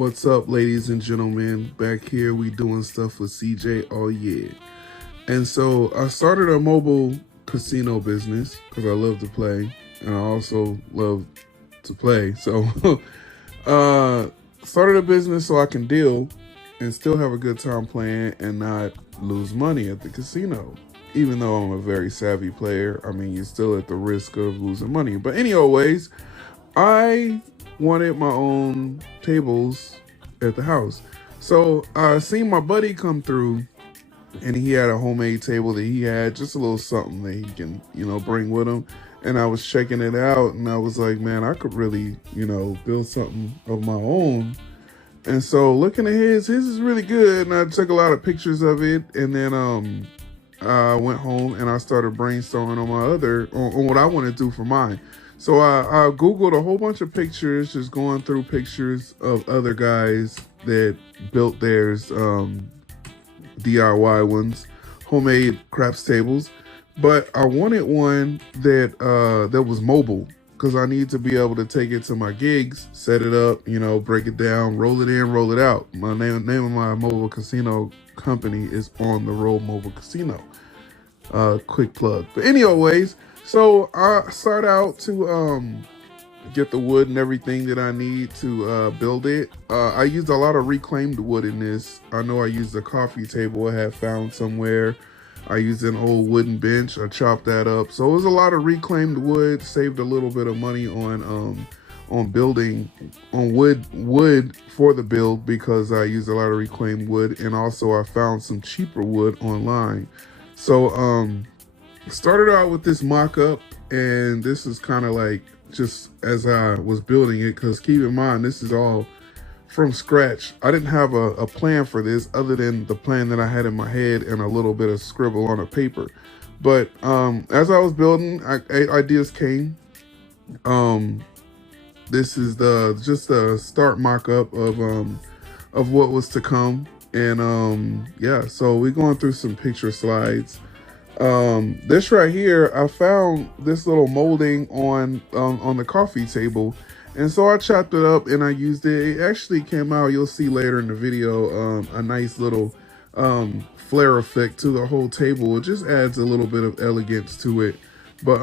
What's up, ladies and gentlemen? Back here, we doing stuff with CJ. Oh yeah. And so I started a mobile casino business because I love to play, and I also love to play. So started a business so I can deal and still have a good time playing and not lose money at the casino. Even though I'm a very savvy player, I mean, you're still at the risk of losing money. But anyways, I wanted my own tables at the house. So I seen my buddy come through, and he had a homemade table that he had, just a little something that he can, bring with him. And I was checking it out, and I was like, man, I could really, build something of my own. And so looking at his is really good, and I took a lot of pictures of it, and then I went home and I started brainstorming on what I want to do for mine. So I Googled a whole bunch of pictures, just going through pictures of other guys that built theirs, DIY ones, homemade craps tables. But I wanted one that was mobile, because I need to be able to take it to my gigs, set it up, break it down, roll it in, roll it out. My name of my mobile casino company is On the Road Mobile Casino. Quick plug. But anyways, so I start out to get the wood and everything that I need to build it. I used a lot of reclaimed wood in this. I know I used a coffee table I had found somewhere. I used an old wooden bench. I chopped that up. So it was a lot of reclaimed wood. Saved a little bit of money on building on wood for the build, because I used a lot of reclaimed wood, and also I found some cheaper wood online. So started out with this mock-up, and this is kind of like just as I was building it, because keep in mind, this is all from scratch. I didn't have a plan for this other than the plan that I had in my head and a little bit of scribble on a paper. But as I was building, ideas came. This is just the start mock-up of what was to come. And yeah, so we're going through some picture slides. This right here, I found this little molding on the coffee table, and so I chopped it up and I used it. It actually came out, you'll see later in the video, a nice little flare effect to the whole table. It just adds a little bit of elegance to it. But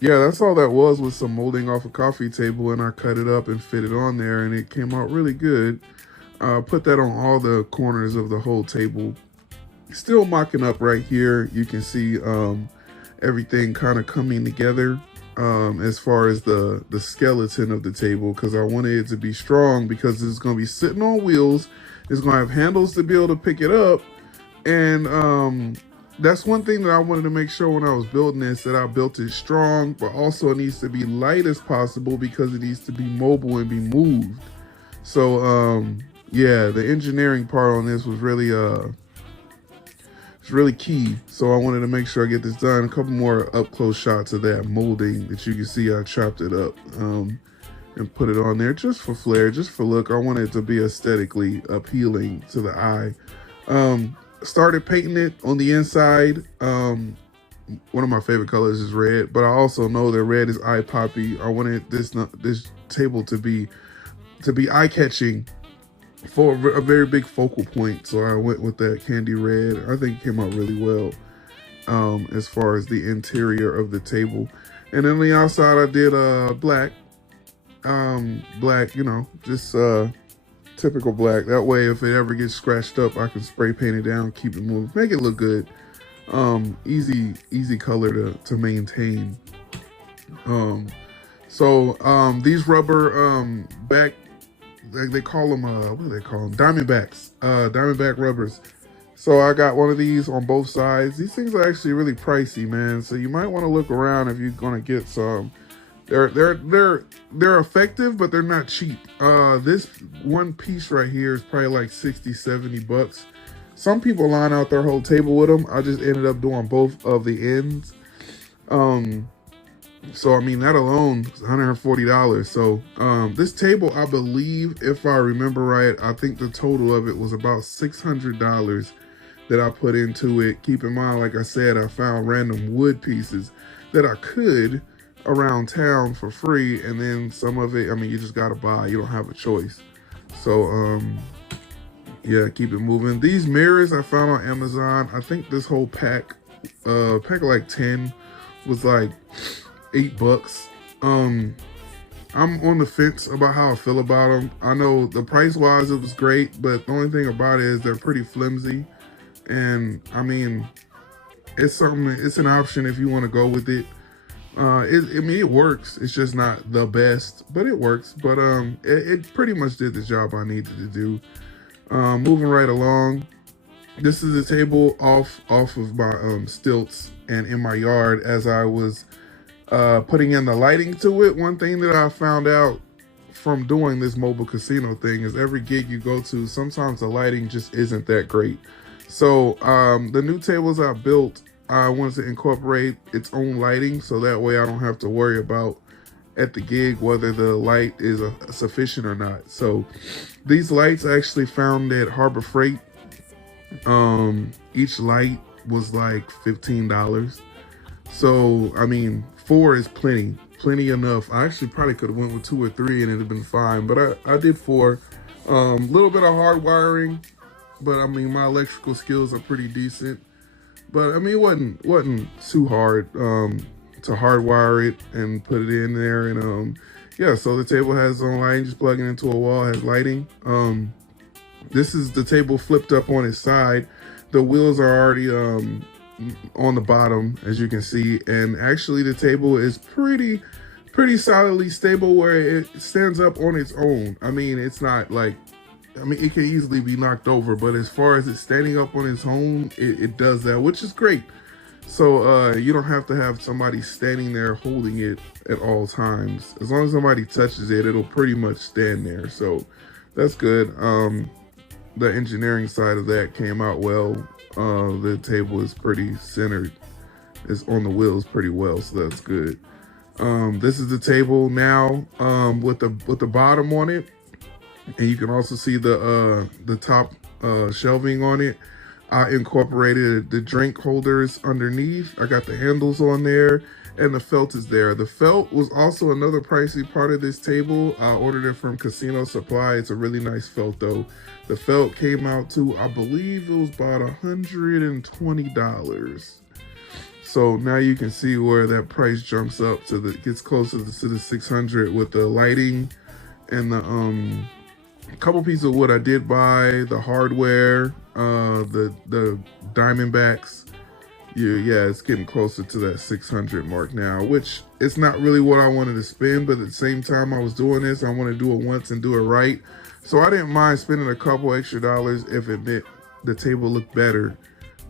yeah, that's all that was some molding off a coffee table, and I cut it up and fit it on there, and it came out really good. Put that on all the corners of the whole table. Still mocking up right here. You can see everything kind of coming together as far as the skeleton of the table, because I wanted it to be strong, because it's going to be sitting on wheels. It's going to have handles to be able to pick it up. And that's one thing that I wanted to make sure when I was building this, that I built it strong, but also it needs to be light as possible, because it needs to be mobile and be moved. So yeah, the engineering part on this was really it's really key. So I wanted to make sure I get this done. A couple more up close shots of that molding that you can see. I chopped it up and put it on there just for flair, just for look. I wanted it to be aesthetically appealing to the eye. Started painting it on the inside. One of my favorite colors is red, but I also know that red is eye poppy. I wanted this table to be eye-catching for a very big focal point, so I went with that candy red. I think it came out really well as far as the interior of the table. And then on the outside, I did black, just typical black. That way, if it ever gets scratched up, I can spray paint it down, keep it moving, make it look good. Easy color to maintain. These rubber back, they call them what do they call them, diamondbacks, diamondback rubbers. So I got one of these on both sides. These things are actually really pricey, man, so you might want to look around if you're going to get some. They're effective, but they're not cheap. This one piece right here is probably like 60-70 bucks. Some people line out their whole table with them. I just ended up doing both of the ends. So I mean, that alone is $140. So this table, I believe, if I remember right, I think the total of it was about $600 that I put into it. Keep in mind, like I said, I found random wood pieces that I could around town for free, and then some of it, I mean, you just gotta buy. You don't have a choice. So yeah, keep it moving. These mirrors I found on Amazon. I think this whole pack of like 10 was like $8. I'm on the fence about how I feel about them. I know the price wise it was great, but the only thing about it is they're pretty flimsy. And I mean, it's an option if you want to go with it. I mean, it works. It's just not the best, but it works. But it pretty much did the job I needed to do. Moving right along, this is a table off of my stilts and in my yard as I was putting in the lighting to it. One thing that I found out from doing this mobile casino thing is every gig you go to, sometimes the lighting just isn't that great. So the new tables I built, I wanted to incorporate its own lighting so that way I don't have to worry about at the gig whether the light is sufficient or not. So these lights I actually found at Harbor Freight. Each light was like $15. So I mean, 4 is plenty enough. I actually probably could have went with 2 or 3 and it'd have been fine, but I did 4. Little bit of hard wiring, but I mean my electrical skills are pretty decent. But I mean, it wasn't too hard to hardwire it and put it in there. And yeah, so the table has its own lighting. Just plug it into a wall, has lighting. This is the table flipped up on its side. The wheels are already on the bottom, as you can see. And actually, the table is pretty solidly stable where it stands up on its own. I mean, it's not like, I mean, it can easily be knocked over, but as far as it standing up on its own, it does that, which is great. So you don't have to have somebody standing there holding it at all times. As long as somebody touches it, it'll pretty much stand there. So that's good. The engineering side of that came out well. The table is pretty centered. It's on the wheels pretty well, so that's good. This is the table now with the bottom on it. And you can also see the top shelving on it. I incorporated the drink holders underneath. I got the handles on there and the felt is there. The felt was also another pricey part of this table. I ordered it from Casino Supply. It's a really nice felt though. The felt came out to, I believe it was about $120. So now you can see where that price jumps up to gets closer to the 600 with the lighting and the couple pieces of wood I did buy, the hardware, the Diamondbacks. Yeah, it's getting closer to that 600 mark now, which it's not really what I wanted to spend, but at the same time I was doing this, I want to do it once and do it right. So I didn't mind spending a couple extra dollars if it meant the table looked better.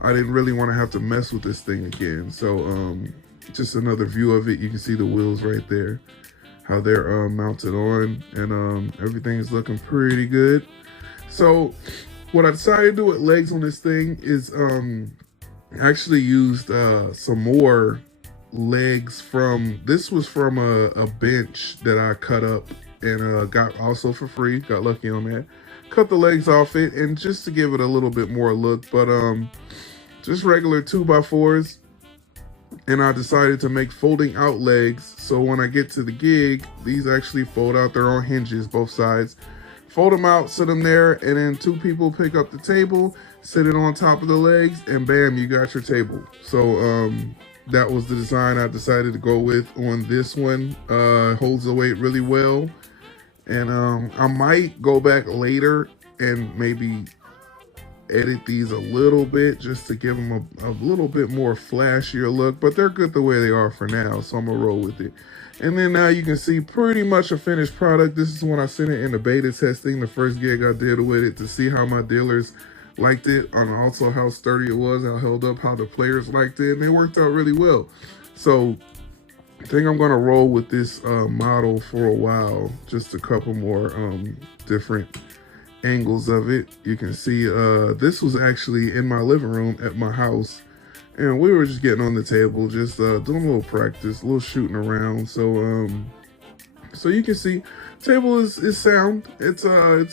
I didn't really want to have to mess with this thing again. So just another view of it. You can see the wheels right there, how they're mounted on, and everything is looking pretty good. So what I decided to do with legs on this thing is actually used some more legs from, this was from a bench that I cut up and got also for free, got lucky on that. Cut the legs off it and just to give it a little bit more look, but just regular 2x4s. And I decided to make folding out legs. So when I get to the gig, these actually fold out their own hinges, both sides. Fold them out, sit them there, and then 2 people pick up the table, sit it on top of the legs, and bam, you got your table. So that was the design I decided to go with on this one. Holds the weight really well. And I might go back later and maybe edit these a little bit just to give them a little bit more flashier look, but they're good the way they are for now, so I'm gonna roll with it. And then now you can see pretty much a finished product. This is when I sent it in the beta testing, the first gig I did with it, to see how my dealers liked it, and also how sturdy it was, how held up, how the players liked it, and it worked out really well. So I think I'm gonna roll with this model for a while, just a couple more different angles of it. You can see this was actually in my living room at my house, and we were just getting on the table, just doing a little practice, a little shooting around. So so you can see table is sound. It's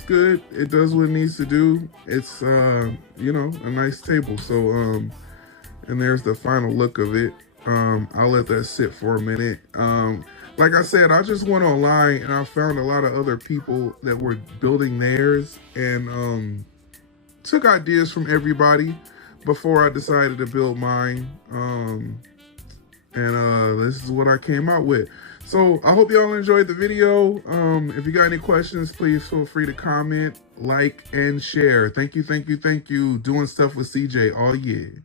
good. It does what it needs to do. It's you know, a nice table. So and there's the final look of it. I'll let that sit for a minute. like I said, I just went online and I found a lot of other people that were building theirs, and took ideas from everybody before I decided to build mine. And this is what I came out with. So I hope y'all enjoyed the video. If you got any questions, please feel free to comment, like, and share. Thank you, thank you, thank you. Doing stuff with CJ all year.